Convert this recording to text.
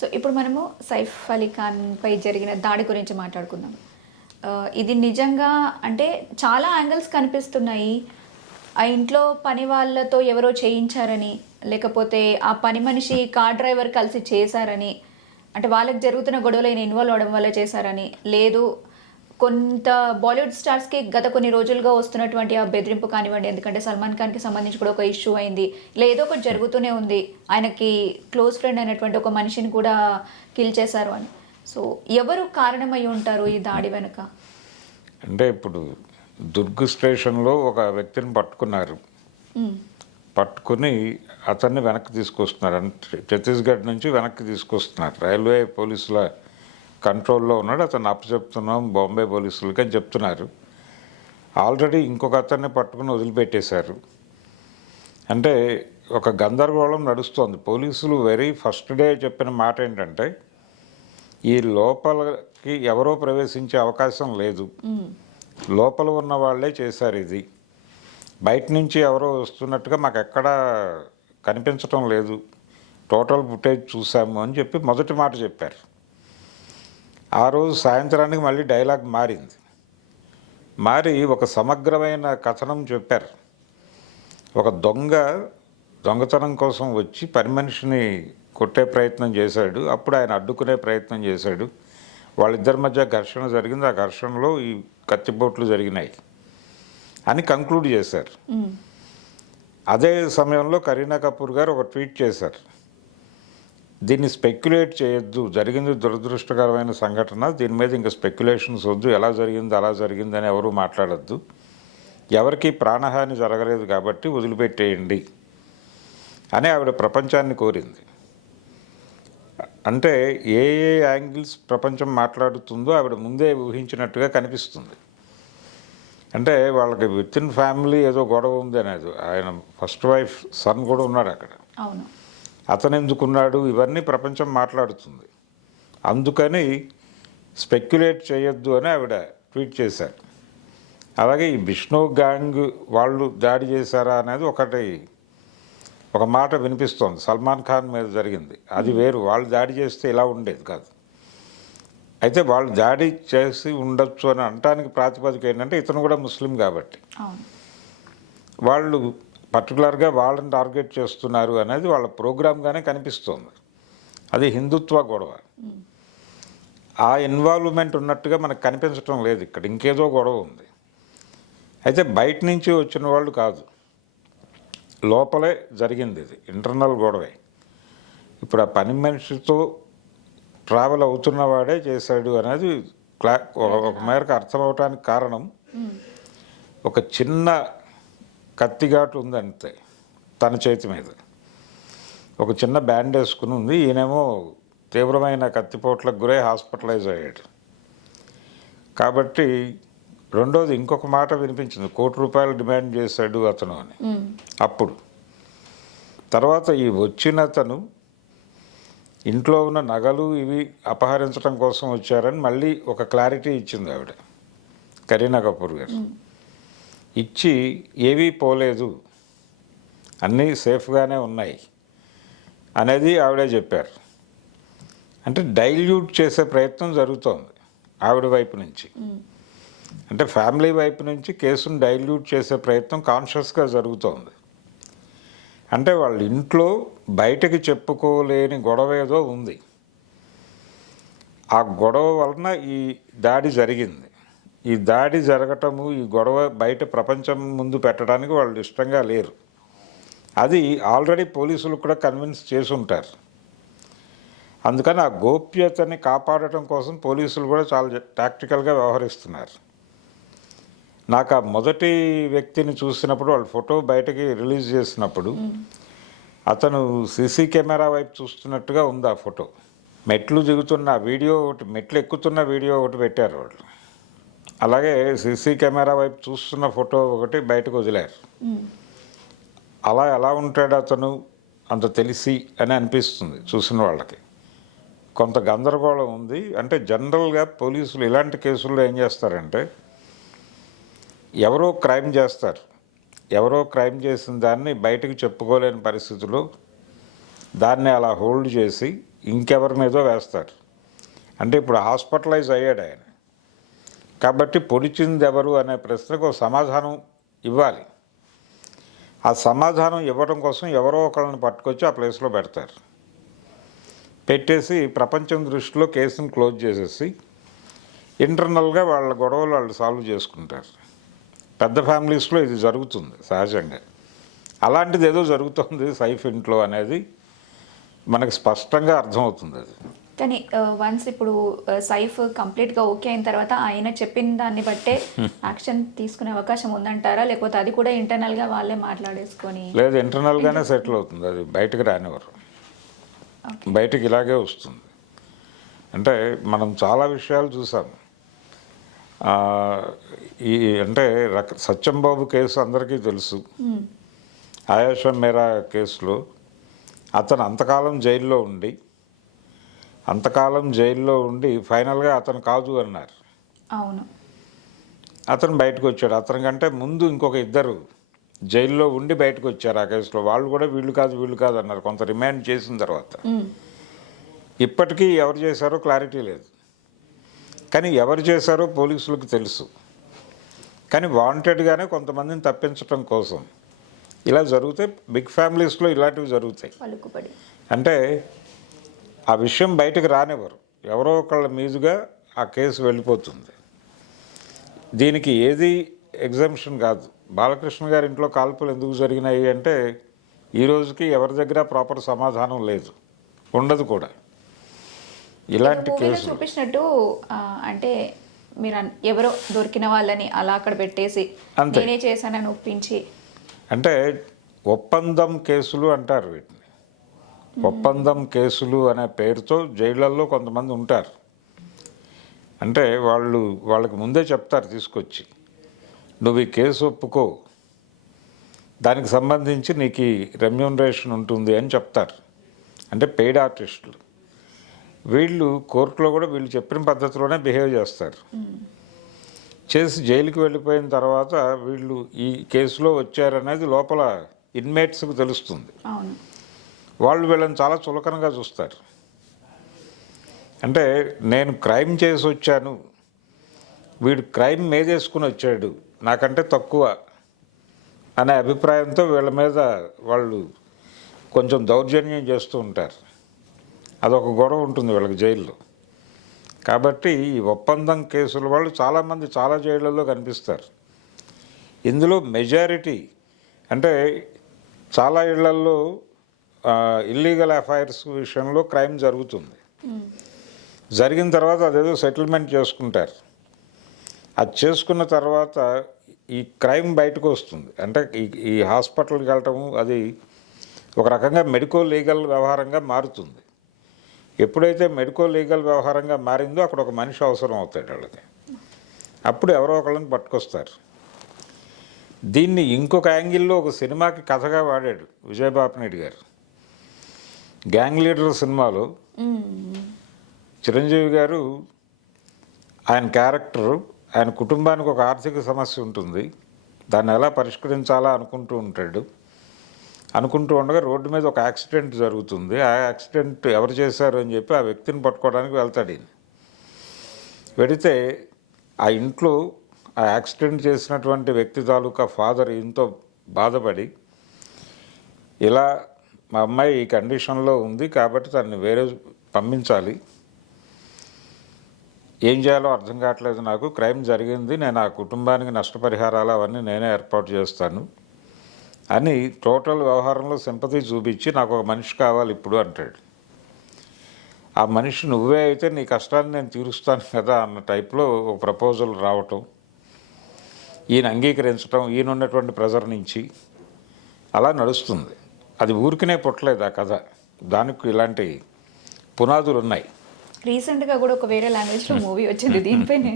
So ఇప్పుడు మనము సైఫ్ అలీ ఖాన్ పై జరిగిన దాడి గురించి మాట్లాడుకుందాం. ఇది నిజంగా అంటే చాలా యాంగిల్స్ కనిపిస్తున్నాయి. ఆ ఇంట్లో పని వాళ్ళతో ఎవరో చేయించారని, లేకపోతే ఆ పని మనిషి కార్ డ్రైవర్ కలిసి చేశారని, అంటే వాళ్ళకి జరుగుతున్న గొడవలో ఈయన ఇన్వాల్వ్ అవడం వల్ల చేశారని, లేదు కొంత బాలీవుడ్ స్టార్స్కి గత కొన్ని రోజులుగా వస్తున్నటువంటి ఆ బెదిరింపు కానివ్వండి, ఎందుకంటే సల్మాన్ ఖాన్కి సంబంధించి కూడా ఒక ఇష్యూ అయింది, లేదో ఒకటి జరుగుతూనే ఉంది, ఆయనకి క్లోజ్ ఫ్రెండ్ అయినటువంటి ఒక మనిషిని కూడా కిల్ చేశారు అని. సో ఎవరు కారణమై ఉంటారు ఈ దాడి వెనుక? అంటే ఇప్పుడు దుర్గ్ స్టేషన్లో ఒక వ్యక్తిని పట్టుకున్నారు. పట్టుకుని అతన్ని వెనక్కి తీసుకొస్తున్నారు. అంటే ఛత్తీస్గఢ్ నుంచి వెనక్కి తీసుకొస్తున్నారు. రైల్వే పోలీసుల కంట్రోల్లో ఉన్నాడు, అతను అప్పచెప్తున్నాం బాంబే పోలీసులకి అని చెప్తున్నారు. ఆల్రెడీ ఇంకొక అతన్ని పట్టుకుని వదిలిపెట్టేశారు. అంటే ఒక గందరగోళం నడుస్తోంది. పోలీసులు వెరీ ఫస్ట్ డే చెప్పిన మాట ఏంటంటే, ఈ లోపలికి ఎవరో ప్రవేశించే అవకాశం లేదు, లోపల ఉన్న వాళ్ళే చేశారు, ఇది బయట నుంచి ఎవరో వస్తున్నట్టుగా మాకు ఎక్కడా కనిపించటం లేదు, టోటల్ ఫుటేజ్ చూసాము అని చెప్పి మొదటి మాట చెప్పారు. ఆ రోజు సాయంత్రానికి మళ్ళీ డైలాగ్ మారింది. మారి ఒక సమగ్రమైన కథనం చెప్పారు. ఒక దొంగతనం కోసం వచ్చి పని మనిషిని కొట్టే ప్రయత్నం చేశాడు, అప్పుడు ఆయన అడ్డుకునే ప్రయత్నం చేశాడు, వాళ్ళిద్దరి మధ్య ఘర్షణ జరిగింది, ఆ ఘర్షణలో ఈ కత్తిపోట్లు జరిగినాయి అని కంక్లూడ్ చేశారు. అదే సమయంలో కరీనా కపూర్ గారు ఒక ట్వీట్ చేశారు, దీన్ని స్పెక్యులేట్ చేయొద్దు, జరిగింది దురదృష్టకరమైన సంఘటన, దీని మీద ఇంకా స్పెక్యులేషన్స్ వద్దు, ఎలా జరిగింది అలా జరిగిందని ఎవరూ మాట్లాడద్దు, ఎవరికి ప్రాణహాని జరగలేదు కాబట్టి వదిలిపెట్టేయండి అని ఆవిడ ప్రపంచాన్ని కోరింది. అంటే ఏ ఏ యాంగిల్స్ ప్రపంచం మాట్లాడుతుందో ఆవిడ ముందే ఊహించినట్టుగా కనిపిస్తుంది. అంటే వాళ్ళకి విత్ ఇన్ ఫ్యామిలీ ఏదో గొడవ ఉంది అనేది, ఆయన ఫస్ట్ వైఫ్ సన్ కూడా ఉన్నాడు అక్కడ, అవును, అతను ఎందుకున్నాడు, ఇవన్నీ ప్రపంచం మాట్లాడుతుంది, అందుకని స్పెక్యులేట్ చేయొద్దు అని ఆవిడ ట్వీట్ చేశారు. అలాగే ఈ బిష్ణు గ్యాంగ్ వాళ్ళు దాడి చేశారా అనేది ఒక మాట వినిపిస్తోంది. సల్మాన్ ఖాన్ మీద జరిగింది, అది వేరు, వాళ్ళు దాడి చేస్తే ఇలా ఉండేది కాదు. అయితే వాళ్ళు దాడి చేసి ఉండొచ్చు అని అనటానికి ప్రాతిపదిక ఏంటంటే, ఇతను కూడా ముస్లిం కాబట్టి వాళ్ళు పర్టికులర్గా వాళ్ళని టార్గెట్ చేస్తున్నారు అనేది వాళ్ళ ప్రోగ్రామ్గానే కనిపిస్తుంది. అది హిందుత్వ గొడవ, ఆ ఇన్వాల్వ్మెంట్ ఉన్నట్టుగా మనకు కనిపించడం లేదు, ఇక్కడ ఇంకేదో గొడవ ఉంది. అయితే బయట నుంచి వచ్చిన వాళ్ళు కాదు, లోపలే జరిగింది, ఇది ఇంటర్నల్ గొడవే. ఇప్పుడు ఆ పని మనిషితో ట్రావెల్ అవుతున్నవాడే చేశాడు అనేది ఒక మేరకు అర్థమవటానికి కారణం, ఒక చిన్న కత్తిఘాటు ఉంది అంతే తన చేతి మీద, ఒక చిన్న బ్యాండ్ వేసుకుని ఉంది. ఈయనేమో తీవ్రమైన కత్తిపోట్లకు గురై హాస్పిటలైజ్ అయ్యాడు. కాబట్టి రెండోది ఇంకొక మాట వినిపించింది, ₹1 డిమాండ్ చేశాడు అతను అని. అప్పుడు తర్వాత ఈ వచ్చిన అతను ఇంట్లో ఉన్న నగలు ఇవి అపహరించడం కోసం వచ్చారని మళ్ళీ ఒక క్లారిటీ ఇచ్చింది ఆవిడ, కరీనా కపూర్ గారు. ఇచ్చి ఏవీ పోలేదు, అన్నీ సేఫ్గానే ఉన్నాయి అనేది ఆవిడే చెప్పారు. అంటే డైల్యూట్ చేసే ప్రయత్నం జరుగుతోంది ఆవిడ వైపు నుంచి, అంటే ఫ్యామిలీ వైపు నుంచి కేసును డైల్యూట్ చేసే ప్రయత్నం కాన్షియస్గా జరుగుతోంది. అంటే వాళ్ళ ఇంట్లో బయటకి చెప్పుకోలేని గొడవ ఏదో ఉంది, ఆ గొడవ వలన ఈ దాడి జరిగింది. ఈ దాడి జరగటము, ఈ గొడవ బయట ప్రపంచం ముందు పెట్టడానికి వాళ్ళు ఇష్టంగా లేరు. అది ఆల్రెడీ పోలీసులు కూడా కన్విన్స్ చేసి ఉంటారు. అందుకని ఆ గోప్యతని కాపాడటం కోసం పోలీసులు కూడా చాలా టాక్టికల్గా వ్యవహరిస్తున్నారు. నాకు ఆ మొదటి వ్యక్తిని చూసినప్పుడు, వాళ్ళ ఫోటో బయటకి రిలీజ్ చేసినప్పుడు అతను సీసీ కెమెరా వైపు చూస్తున్నట్టుగా ఉంది ఆ ఫోటో. మెట్లు దిగుతున్న వీడియో ఒకటి, మెట్లు ఎక్కుతున్న వీడియో ఒకటి పెట్టారు వాళ్ళు, అలాగే సీసీ కెమెరా వైపు చూస్తున్న ఫోటో ఒకటి బయటకు వదిలారు. అలా ఎలా ఉంటాడు అతను అంత తెలిసి అని అనిపిస్తుంది చూసిన వాళ్ళకి. కొంత గందరగోళం ఉంది. అంటే జనరల్గా పోలీసులు ఇలాంటి కేసుల్లో ఏం చేస్తారంటే, ఎవరో క్రైమ్ చేస్తారు, ఎవరో క్రైమ్ చేసిన దాన్ని బయటకు చెప్పుకోలేని పరిస్థితుల్లో దాన్ని అలా హోల్డ్ చేసి ఇంకెవరి మీదో వేస్తారు. అంటే ఇప్పుడు హాస్పిటలైజ్ అయ్యాడు ఆయన, కాబట్టి పొడిచింది ఎవరు అనే ప్రశ్నకు ఒక సమాధానం ఇవ్వాలి. ఆ సమాధానం ఇవ్వడం కోసం ఎవరో ఒకళ్ళని పట్టుకొచ్చి ఆ ప్లేస్లో పెడతారు. పెట్టేసి ప్రపంచం దృష్టిలో కేసును క్లోజ్ చేసేసి ఇంటర్నల్గా వాళ్ళ గొడవలు వాళ్ళు సాల్వ్ చేసుకుంటారు. పెద్ద ఫ్యామిలీస్లో ఇది జరుగుతుంది సహజంగా. అలాంటిది ఏదో జరుగుతుంది సైఫ్ ఇంట్లో అనేది మనకు స్పష్టంగా అర్థమవుతుంది. అది కానీ వన్స్ ఇప్పుడు సైఫ్ కంప్లీట్గా ఓకే అయిన తర్వాత ఆయన చెప్పిన దాన్ని బట్టే యాక్షన్ తీసుకునే అవకాశం ఉందంటారా, లేకపోతే అది కూడా ఇంటర్నల్గా వాళ్ళే మాట్లాడేసుకొని? లేదు, ఇంటర్నల్గానే సెటిల్ అవుతుంది. అది బయటకు రానివ్వరు, బయటకు ఇలాగే వస్తుంది. అంటే మనం చాలా విషయాలు చూసాం. ఈ అంటే సత్యంబాబు కేసు అందరికీ తెలుసు. ఆయేషా మేరా కేసులో అతను అంతకాలం జైల్లో ఉండి ఫైనల్గా అతను కాదు అన్నారు. అవును, అతను బయటకు వచ్చాడు. అతని కంటే ముందు ఇంకొక ఇద్దరు జైల్లో ఉండి బయటకు వచ్చారు ఆ కేసులో. వాళ్ళు కూడా వీళ్ళు కాదు అన్నారు కొంత రిమాండ్ చేసిన తర్వాత. ఇప్పటికీ ఎవరు చేశారో క్లారిటీ లేదు, కానీ ఎవరు చేశారో పోలీసులకు తెలుసు. కానీ వాంటెడ్గానే కొంతమందిని తప్పించడం కోసం ఇలా జరుగుతాయి. బిగ్ ఫ్యామిలీస్లో ఇలాంటివి జరుగుతాయి. అంటే ఆ విషయం బయటకు రానివ్వరు, ఎవరో ఒకళ్ళ మీదుగా ఆ కేసు వెళ్ళిపోతుంది. దీనికి ఏది ఎగ్జామ్షన్ కాదు. బాలకృష్ణ గారి ఇంట్లో కాల్పులు ఎందుకు జరిగినాయి అంటే ఈ రోజుకి ఎవరి దగ్గర ప్రాపర్ సమాధానం లేదు, ఉండదు కూడా. ఇలాంటి కేసు చూపించినట్టు అంటే మీరు ఎవరో దొరికిన వాళ్ళని అలా అక్కడ పెట్టేసి నేనే చేశానని ఒప్పించి, అంటే ఒప్పందం కేసులు అంటారు వీటిని. ఒప్పందం కేసులు అనే పేరుతో జైళ్ళల్లో కొంతమంది ఉంటారు. అంటే వాళ్ళకి ముందే చెప్తారు తీసుకొచ్చి, నువ్వు ఈ కేసు ఒప్పుకో, దానికి సంబంధించి నీకు ఈ రెమ్యూనరేషన్ ఉంటుంది అని చెప్తారు. అంటే పెయిడ్ ఆర్టిస్టులు. వీళ్ళు కోర్టులో కూడా వీళ్ళు చెప్పిన పద్ధతిలోనే బిహేవ్ చేస్తారు. చేసి జైలుకి వెళ్ళిపోయిన తర్వాత వీళ్ళు ఈ కేసులో వచ్చారనేది లోపల ఇన్మేట్స్కి తెలుస్తుంది. వాళ్ళు వీళ్ళని చాలా చులకనగా చూస్తారు. అంటే నేను క్రైమ్ చేసి వచ్చాను, వీడు క్రైమ్ మేదేసుకుని వచ్చాడు, నాకంటే తక్కువ అనే అభిప్రాయంతో వీళ్ళ మీద వాళ్ళు కొంచెం దౌర్జన్యం చేస్తూ ఉంటారు. అదొక గొడవ ఉంటుంది వీళ్ళకి జైల్లో. కాబట్టి ఈ ఒప్పందం కేసుల వాళ్ళు చాలామంది చాలా జైళ్ళల్లో కనిపిస్తారు. ఇందులో మెజారిటీ అంటే చాలా ఇళ్లల్లో ఇల్లీగల్ అఫైర్స్ విషయంలో క్రైమ్ జరుగుతుంది. జరిగిన తర్వాత అదేదో సెటిల్మెంట్ చేసుకుంటారు. అది చేసుకున్న తర్వాత ఈ క్రైమ్ బయటకు వస్తుంది. అంటే ఈ హాస్పిటల్కి వెళ్ళటము అది ఒక రకంగా మెడికో లీగల్ వ్యవహారంగా మారుతుంది. ఎప్పుడైతే మెడికో లీగల్ వ్యవహారంగా మారిందో అక్కడ ఒక మనిషి అవసరం అవుతాడు వాళ్ళకి. అప్పుడు ఎవరో ఒకళ్ళని పట్టుకొస్తారు. దీన్ని ఇంకొక యాంగిల్లో ఒక సినిమాకి కథగా వాడాడు విజయబాపినేడు గారు. గ్యాంగ్ లీడర్ సినిమాలో చిరంజీవి గారు ఆయన క్యారెక్టర్, ఆయన కుటుంబానికి ఒక ఆర్థిక సమస్య ఉంటుంది, దాన్ని ఎలా పరిష్కరించాలా అనుకుంటూ ఉండగా రోడ్డు మీద ఒక యాక్సిడెంట్ జరుగుతుంది. ఆ యాక్సిడెంట్ ఎవరు చేశారు అని చెప్పి ఆ వ్యక్తిని పట్టుకోవడానికి వెళ్తాడు ఈయన. వెడితే ఆ ఇంట్లో ఆ యాక్సిడెంట్ చేసినటువంటి వ్యక్తి తాలూకా ఫాదర్ ఎంతో బాధపడి, ఇలా మా అమ్మాయి ఈ కండిషన్లో ఉంది కాబట్టి తనని వేరే పంపించాలి, ఏం చేయాలో అర్థం కావట్లేదు నాకు, క్రైమ్ జరిగింది, నేను ఆ కుటుంబానికి నష్టపరిహారాలు అవన్నీ నేనే ఏర్పాటు చేస్తాను అని టోటల్ వ్యవహారంలో సింపతి చూపించి నాకు ఒక మనిషి కావాలి ఇప్పుడు అంటాడు. ఆ మనిషి నువ్వే అయితే నీ కష్టాన్ని నేను తీరుస్తాను కదా అన్న టైప్లో ఒక ప్రపోజల్ రావటం, ఈయన అంగీకరించడం, ఈయన ఉన్నటువంటి ప్రెజర్ నుంచి అలా నడుస్తుంది. అది ఊరికనే పుట్టలేదు ఆ కథ, దానికి ఇలాంటి పునాదులు ఉన్నాయి. రీసెంట్గా కూడా ఒక వేరే లాంగ్వేజ్లో మూవీ వచ్చింది దీనిపైనే.